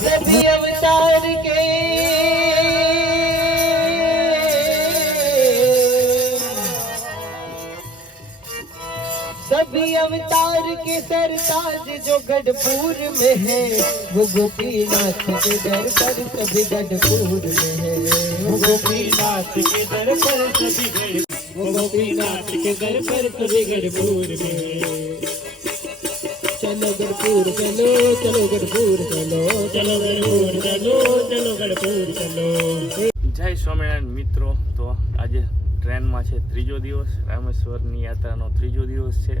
सभी अवतार के सभी अवतार के सरताज जो गढ़पुर में है वो गोपीनाथ के दर पर सभी गढ़पुर में है वो गोपीनाथ के दर पर सभी वो गोपीनाथ के दर पर सभी गढ़पुर में चलो गढ़पुर चलो चलो गढ़पुर चलो चलो गढ़पुर चलो चलो गढ़पुर चलो। જય સ્વામિનારાયણ મિત્રો, તો આજે ટ્રેનમાં છે ત્રીજો દિવસ, રામેશ્વરની યાત્રાનો ત્રીજો દિવસ છે.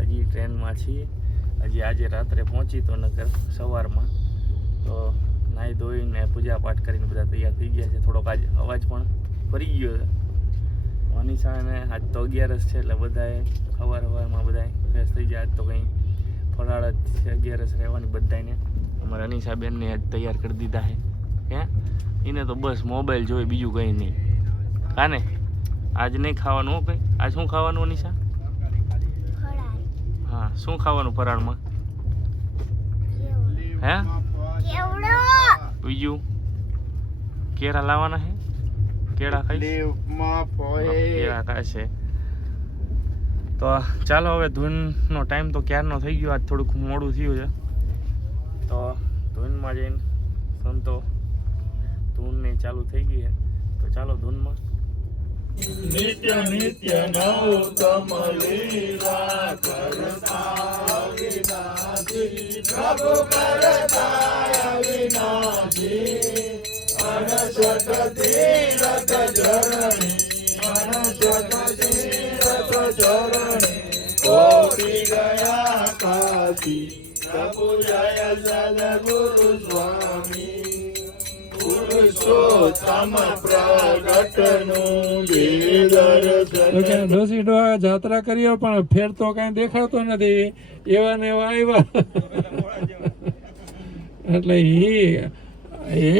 હજી ટ્રેનમાં છીએ, હજી આજે રાત્રે પહોંચી તો નગર સવારમાં. તો નાહી ધોઈને પૂજા પાઠ કરીને બધા તૈયાર થઈ ગયા છે. થોડોક આજે અવાજ પણ ફરી ગયો છે. અનિશાને આજ તો 11 છે એટલે બધાએ સવારમાં બધાએ ફ્રેશ થઈ જાય. આજ તો કંઈ ફરાળ જ છે, 11 રહેવાની બધાને. અમારા અનિશાબેનને આજ તૈયાર કરી દીધા છે. હે એને તો બસ મોબાઈલ જોઈએ, બીજું કંઈ નહીં. કાને આજ નહીં ખાવાનું કંઈ? આજ શું ખાવાનું અનિશા? હા, શું ખાવાનું ફરાળમાં? હે બીજું કેળા લાવવાના છે? કેળા કેળા ખાશે. તો ચાલો હવે ધૂનનો ટાઈમ તો ક્યારનો થઈ ગયો, આજ થોડુંક મોડું થયું છે. તો ધૂનમાં જઈને સંતો ધૂનને ચાલુ થઈ ગઈ છે. તો ચાલો ધૂનમાં. નિત્ય નિત્ય નૌતમ લીલા કરતા વિનાશી પ્રભુ કરતા વિનાશી અનશત તીરથ ચરણી અનશત તીરથ ચરણી કોટી ગયા કાશી પ્રભુ જય સદગુરુ સ્વામી જાત્રા કરીએ પણ ફેર તો કઈ દેખાતો નથી, એવા ને એવા આવ્યા. એટલે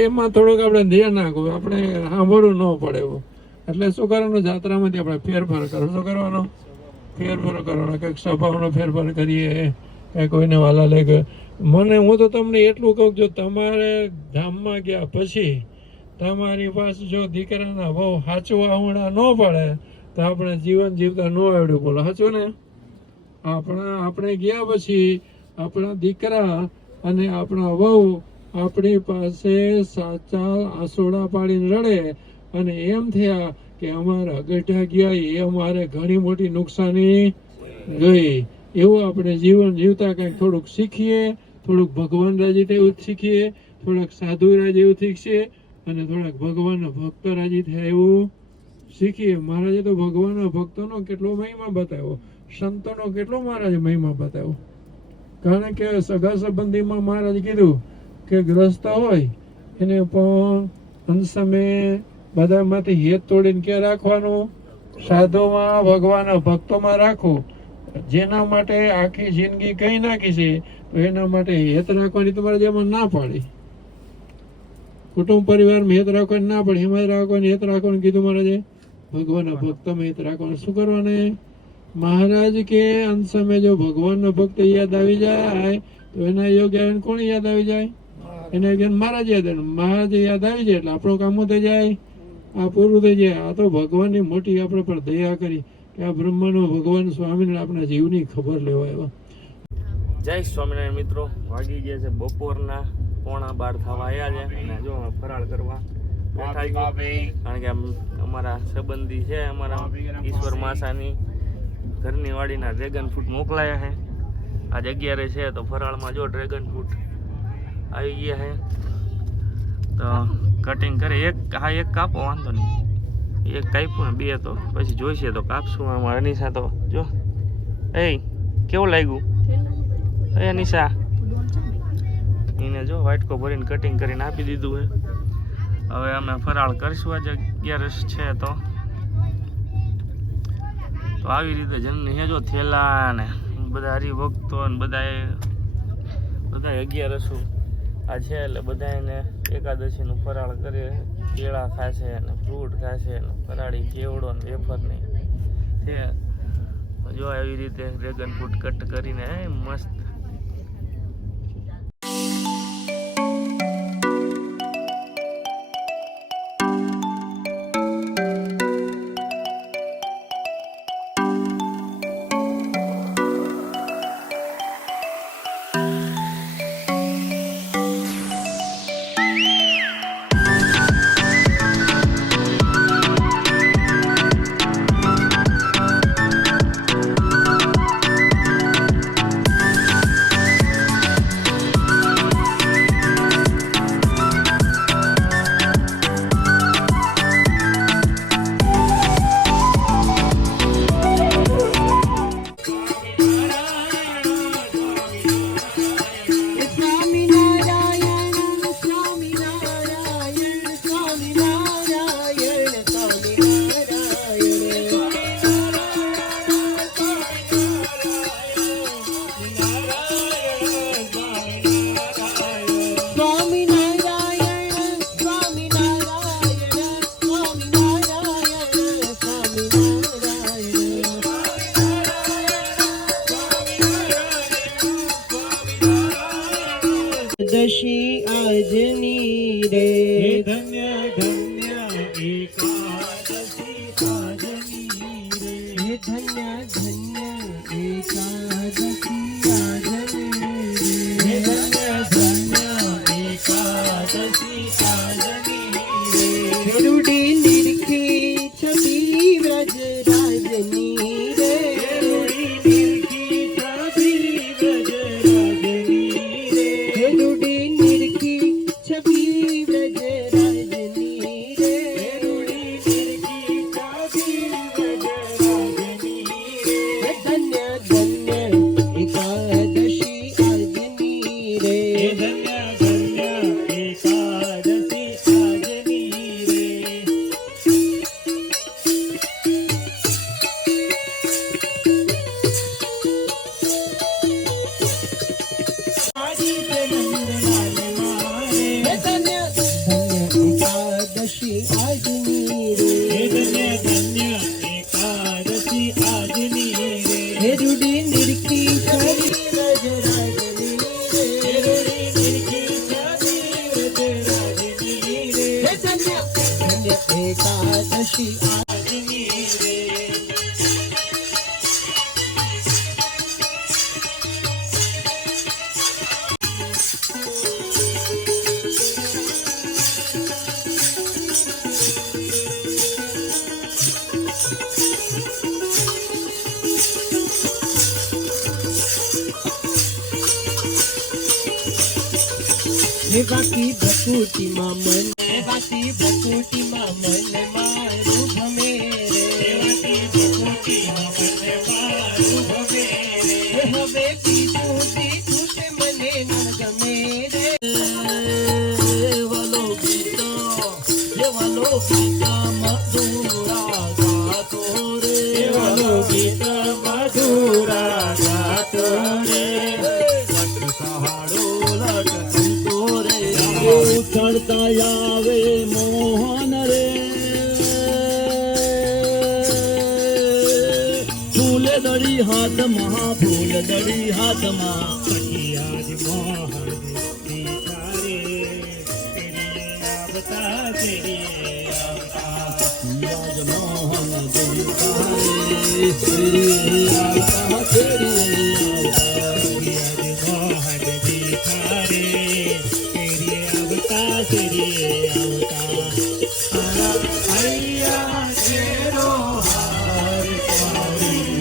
એમાં થોડુંક આપણે ધ્યાન નાખવું, આપણે સાંભળવું ન પડે એવું. એટલે શું કરવાનું, જાત્રામાંથી આપણે ફેરફાર કરો. શું કરવાનો? ફેરફાર કરવાનો. કંઈક સ્વભાવનો ફેરફાર કરીએ, કંઈ કોઈને વાલા લે કે મને. હું તો તમને એટલું કહું, જો તમારે ધામમાં ગયા પછી તમારી પાસે જો દીકરાના બહુ સાચવા આહુડા ન પડે તો આપણે જીવન જીવતા ન આવડ્યું. બોલો સાચું ને? આપણે ગયા પછી આપણા દીકરા અને આપણા વહુ આપણી પાસે સાચા આસોડા પાડીને રડે અને એમ થયા કે અમારા ગઢા ગયા, એ અમારે ઘણી મોટી નુકસાની ગઈ. એવું આપણે જીવન જીવતા કંઈક થોડુંક શીખીએ, થોડુંક ભગવાન રાજી થયું શીખીએ, થોડાક સાધુ રાજી એવું શીખીએ અને થોડાક ભગવાનના ભક્ત રાજી થાય એવું શીખીએ. મહારાજે તો ભગવાનના ભક્તોનો કેટલો મહિમા બતાવ્યો, સંતોનો કેટલો મહારાજે મહિમા બતાવ્યો. કારણ કે સગા સંબંધીમાં મહારાજ કીધું કે ગ્રસ્ત હોય એને પણ અંશમે બધામાંથી હેત તોડીને ક્યાં રાખવાનું? સાધુમાં, ભગવાનના ભક્તોમાં રાખવું. જેના માટે આખી જિંદગી કઈ નાખી છે તો એના માટે હેત રાખવાની તમારે જેમાં ના પાડી. કુટુંબ પરિવારમાં હેત રાખવાની ના પડે, એમાં રાખવાની હેત રાખવાનું કીધું મહારાજે. ભગવાનના ભક્તમાં હેત રાખવાનું. શું કરવાનું? મહારાજ કે અંત સમયે જો ભગવાનનો ભક્ત યાદ આવી જાય તો એના યોગ્ય કોણ યાદ આવી જાય? એના યોગ્ય મહારાજ યાદ આવે. મહારાજ યાદ આવી જાય એટલે આપણું કામ થઈ જાય, આ પૂરું થઈ જાય. આ તો ભગવાનની મોટી આપણે પર દયા કરી કે આ બ્રહ્માનો ભગવાન સ્વામિનારાયણ આપણા જીવની ખબર લેવા આવ્યા. જય સ્વામિનારાયણ મિત્રો, વાગી ગયા છે બપોરના 11:15 થવા આવ્યા છે અને જો ફરાળ કરવા બેઠા છીએ. કારણ કે અમારા સંબંધી છે, અમારા ઈશ્વર માસાની ઘરની વાડીના ડ્રેગન ફ્રૂટ મોકલાયા છે. આજ 11 છે તો ફરાળમાં જો ડ્રેગન ફ્રૂટ આવી ગયા છે. તો કટિંગ કરે, એક કાપો, વાંધો નહીં. એક કાપ્યું ને 2 તો પછી જોઈશે તો કાપશું. આમાં અનિશા તો જો, એ કેવું લાગ્યું? એ અનિશા એને જો વાટકો ભરીને કટિંગ કરીને આપી દીધું છે. હવે અમે ફરાળ કરીશું આજે 11 છે તો આવી રીતે જન્મ જો થેલા ને બધા હરિભક્તો ને બધા 11 આ છે એટલે બધા એને એકાદશીનું ફરાળ કરે, કેળા ખાશે અને ફ્રૂટ ખાશે અને ફરાળી કેવડો ને વેફર ને છે. જો આવી રીતે ડ્રેગન ફ્રૂટ કટ કરીને મસ્ત. એકાદશી આજની રે, ધન્ય ધન્ય એકાદશી આજની રે, ધન્ય ધન્ય એકાદશી આજની રે, ધન્ય ધન્ય એકાદશી આજની રે, રૂડી નિરખી છબી વ્રજ રાજની રે, રૂડી નિરખી છબી છબી વ્રજ રાજની રે, ધન્ય ધન્ય એકાદશી આજની રે, ધન્ય ધન્ય એકાદશી આજની રે. ધન્ય એકાદશી આજની રે, ધન્ય ધન્ય એકાદશી આજની રે, હે રૂડી નિરખી છબી વ્રજ રાજની રે, રૂડી નિરખી છબી વ્રજ રાજની રે, હે ધન્ય ધન્ય એકાદશી આજની રે. હે બાકી પ્રકૃતિમાં મન, હે બાકી પ્રકૃતિમાં મન મારું ગમે રે, હે હવે પીધું પીધું તે મને ન ગમે રે, વાલો ગીતા મધુરા ગાતો રે, વાલો ગીતા મધુરા ગાતો રે, લટ સહાડો લટ તુમકો રે, ઉતરતા આવે મોહન રે, ફૂલ દડી હાથમાં, ફૂલ દડી હાથમાં, સખિયાજ મોહન દીકારે, તેરીએ આવતા તેરીએ આવતા, સખિયાજ મોહન દીકારે, તેરીએ આવતા તેરીએ આવતા, સખિયાજ મોહન દીકારે, તેરીએ આવતા તેરીએ આવતા. અય્યા તેરો હાર તારી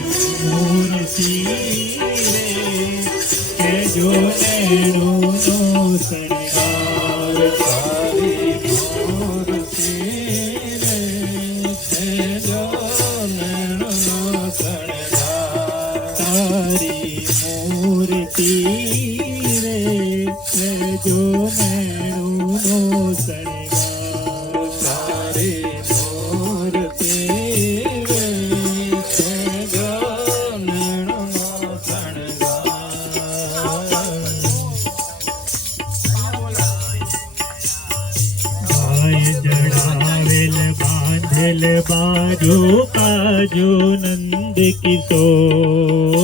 મૂર્તિ રે, કે જો નેણુનો શણગાર, તારી મૂર્તિ રે, કે જો નેણુનો શણગાર, તારી મૂર્તિ રે, કે જો નેણુનો શણગાર, તારી મૂર્તિ રે, કે જો નેણુનો શણગાર. बांधल बाजो काजो नंद किशोर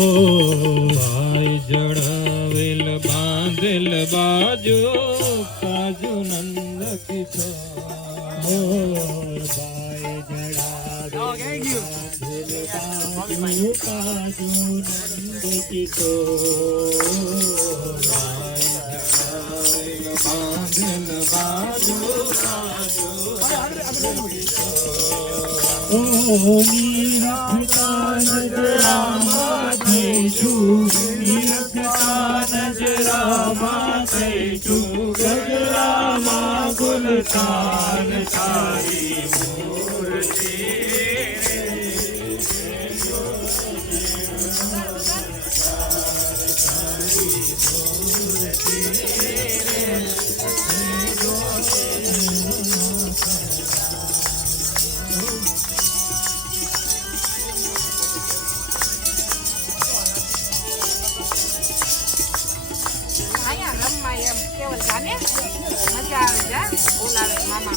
भाई जड़ावेल बांधल बाजो काजो नंद किशोर भाई जड़ावेल बांधल बाजो नंद किशोर भाई जड़ावेल बांधल बाजो काजो ओ निरखता नजरा माथे छू निरखता नजरा माथे छू गजरा मा गुलतान सारी मूर्ति અહીંયા રમવા એમ કેવલ જાને મજા આવે જા બોલાવે મામા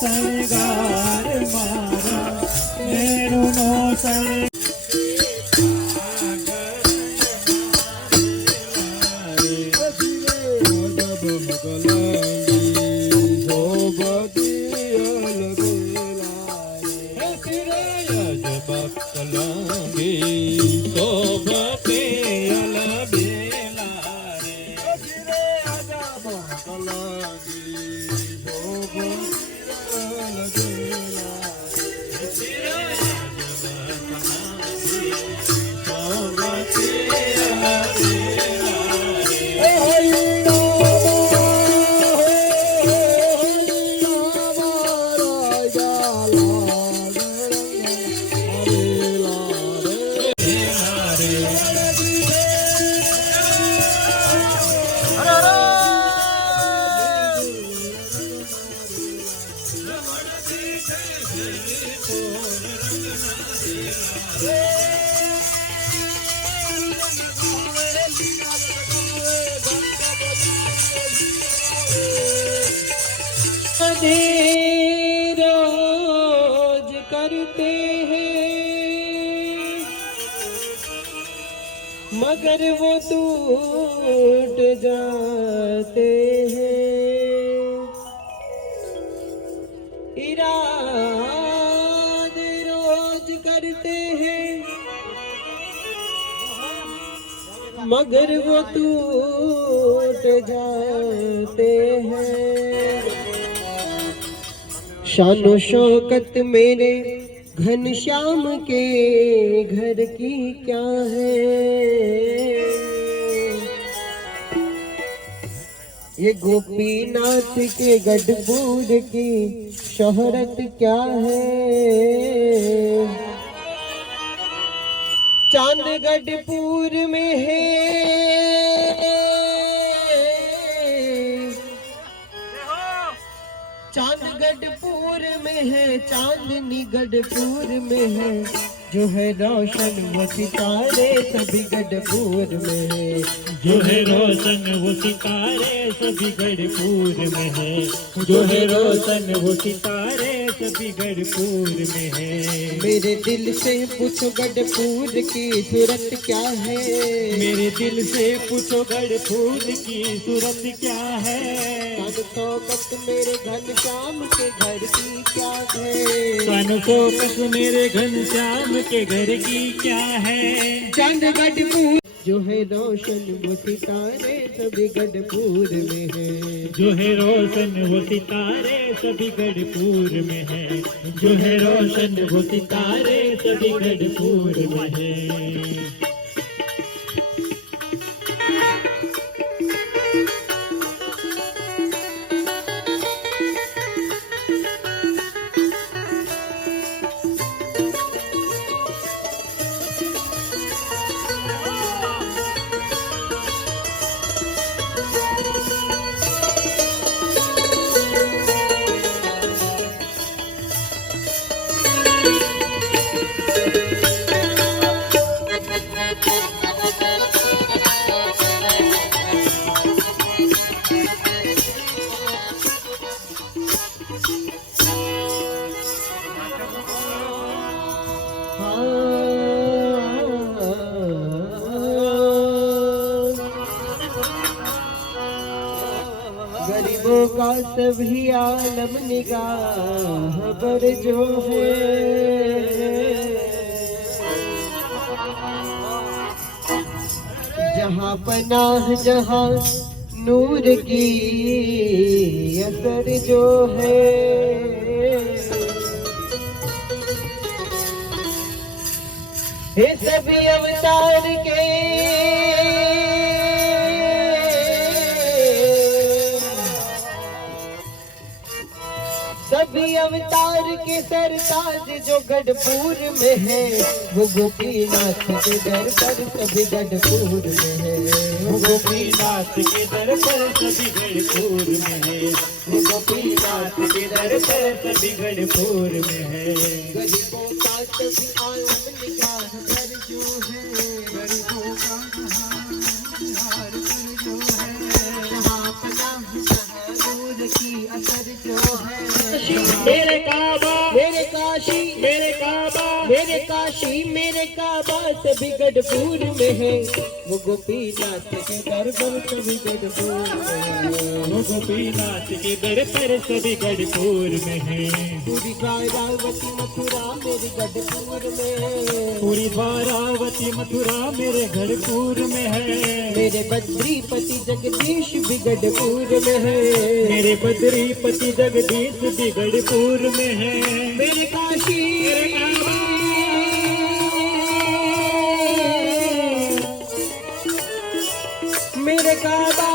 सरगार मारा नेणु नो सर रोज करते हैं मगर वो टूट जाते हैं इरादे रोज करते हैं मगर वो टूट जाते हैं शानो शौकत मेरे घनश्याम के घर की क्या है ये गोपीनाथ के गढ़पुर की शोहरत क्या है चांद गढ़पुर में है चांद गढ़पुर में है चांदनी गढ़पुर में है जो है रोशन वो सितारे सभी गढ़पुर में है जो है रोशन वो सितारे सभी गढ़पुर में है जो है रोशन वो सितारे सभी गढ़पुर में है मेरे दिल से पूछो गढ़पुर की सूरत क्या है मेरे दिल से पूछो गढ़पुर की सूरत क्या है शौकत मेरे घनश्याम के घर की क्या है सन फोकस मेरे घनश्याम के घर की क्या है चांद गढ़पुर जो है रोशन वो सितारे सभी गढ़पुर में है जो है रोशन वो सितारे सभी गढ़पुर में है जो है रोशन वो सितारे सभी गढ़पुर में है लोगों का सभी आलम निगाह पर जो है, जहाँ पनाह जहाँ नूर की असर जो है, हे सभी अवतार के सभी अवतार के सरताज जो गढ़पुर में है, वो गोपीनाथ के दर पर सभी गढ़पुर में है, वो गोपीनाथ के दर पर सभी गढ़पुर में है, वो गोपीनाथ के दर पर सभी गढ़पुर में है। गरीबों का सभी आलम निगाह पर जो है, गरीबों का हार पर जो है, जहाँ पनाह जहाँ नूर की असर जो है, मेरे काबा मेरे काशी मेरे काबा मेरे काशी मेरे काबा सभी गढ़पुर में है, वो गोपीनाथ के दर पर सभी गढ़पुर में है, वो गोपीनाथ के दर पर सभी गढ़पुर में है। पूरी बारावती मथुरा मेरे गढ़पुर में है, पूरी बारावती मथुरा मेरे गढ़पुर में है, मेरे बद्रीपति जगदीश भी गढ़पुर में है, मेरे बद्रीपति जगदीश भी गढ़पुर में है। मेरे काशी मेरे काबा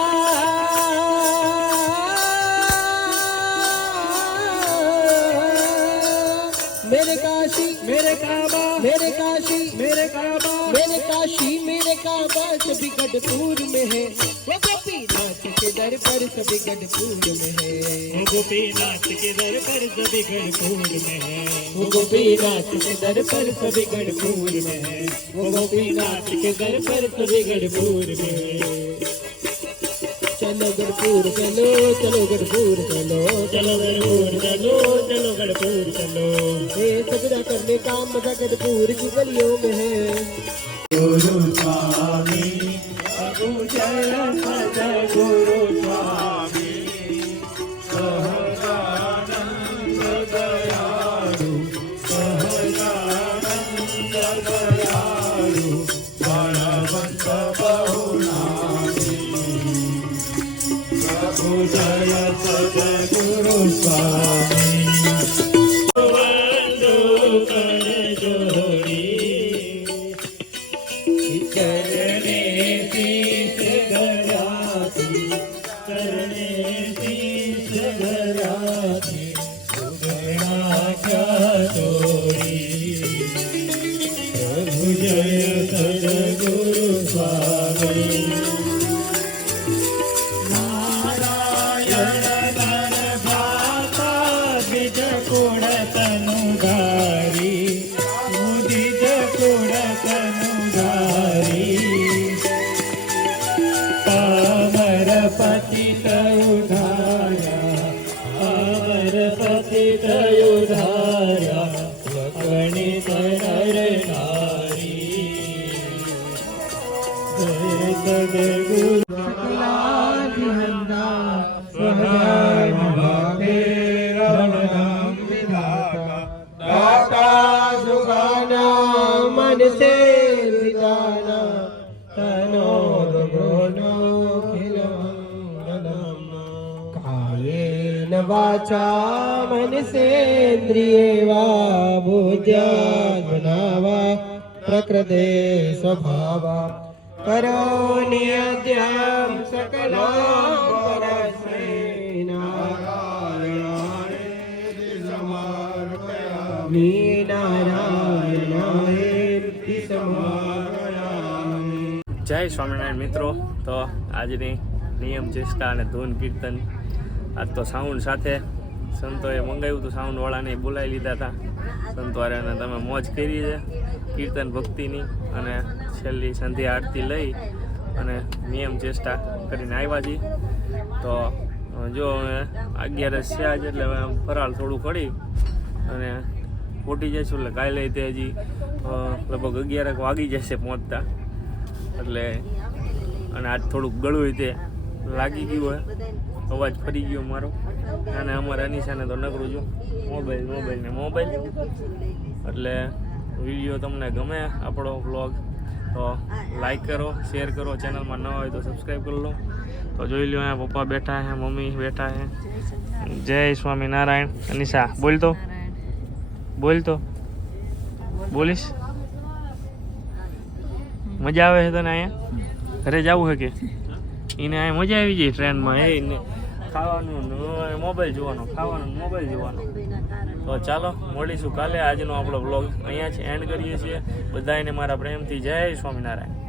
मेरे काशी मेरे काबा मेरे काशी मेरे काबा मेरे काशी मेरे काबा सभी गढ़पुर में है, वो गोपीनाथ के दर पर सभी गढ़पुर में है, वो गोपीनाथ के दर पर सभी गढ़पुर में है, वो गोपीनाथ के दर पर सभी गढ़पुर में है, वो गोपीनाथ के दर पर सभी गढ़पुर में है। चलो गढ़पुर चलो, चलो गढ़पुर चलो, चलो गढ़पुर चलो, चलो गढ़पुर चलो। ये सजदा करने का मजा गढ़पुर की गलियों में है। गुरु स्वामी प्रभु जय सद्गुरु स्वामी सहजानंद दयालु सहजानंद दयालु बलवंत बहुनामी प्रभु जय सद्गुरु स्वामी वंदो कर जोड़ी करने शीश गराती करने शीश गराती सुगना क्या तोरी प्रभु जय सद्गुरु स्वामी नारायण नर भाता द्विज कुण तनुधारी मुदिज कुण तनुधारी पामर पतित उधारा पामर पतित उधारा वगणित नर नारी जय सद्गुरु मन से विदाना तनो दोनो खिलमंगलम कायेन वाचा मनसेन्द्रिये वा बुद्ध्यात्मना प्रकृते स्वभावा करोमि यद्यं सकलं परस्मै नारायणाय समर्पयामि नारायणाय समर्पयामि। જય સ્વામિનારાયણ મિત્રો, તો આજની નિયમ ચેષ્ટા અને ધૂન કીર્તન આજ તો સાઉન્ડ સાથે સંતોએ મંગાવ્યું હતું, સાઉન્ડવાળાને બોલાવી લીધા હતા સંતવારે, અને તમે મોજ કરી છે કીર્તન ભક્તિની, અને છેલ્લી સંધ્યા આરતી લઈ અને નિયમ ચેષ્ટા કરીને આવ્યા છીએ. તો જો હવે 11 છે આજે, એટલે હવે ફરાળ થોડું કરી અને ફૂટી જઈશું. એટલે કાલે તે હજી લગભગ 11 વાગી જશે પહોંચતા, એટલે અને આજ થોડુંક ગળું તે લાગી ગયું હોય અવાજ ફરી ગયો મારો. અને અમારા અનિશાને તો નકરું જો મોબાઈલ. એટલે વિડીયો તમને ગમે આપણો વ્લોગ તો લાઈક કરો, શેર કરો, ચેનલમાં ન હોય તો સબસ્ક્રાઈબ કરી લો. તો જોઈ લો, અહીંયા પપ્પા બેઠા છે, મમ્મી બેઠા છે. જય સ્વામિનારાયણ. અનિશા બોલ તો બોલીશ. મજા આવે છે તને અહીંયા? ઘરે જવું છે કે એને અહીંયા મજા આવી જાય ટ્રેનમાં? એને ખાવાનું મોબાઈલ જોવાનો, તો ચાલો મળીશું કાલે. આજનો આપણો બ્લોગ અહીંયા જ એન્ડ કરીએ છીએ. બધાને મારા પ્રેમથી જય સ્વામિનારાયણ.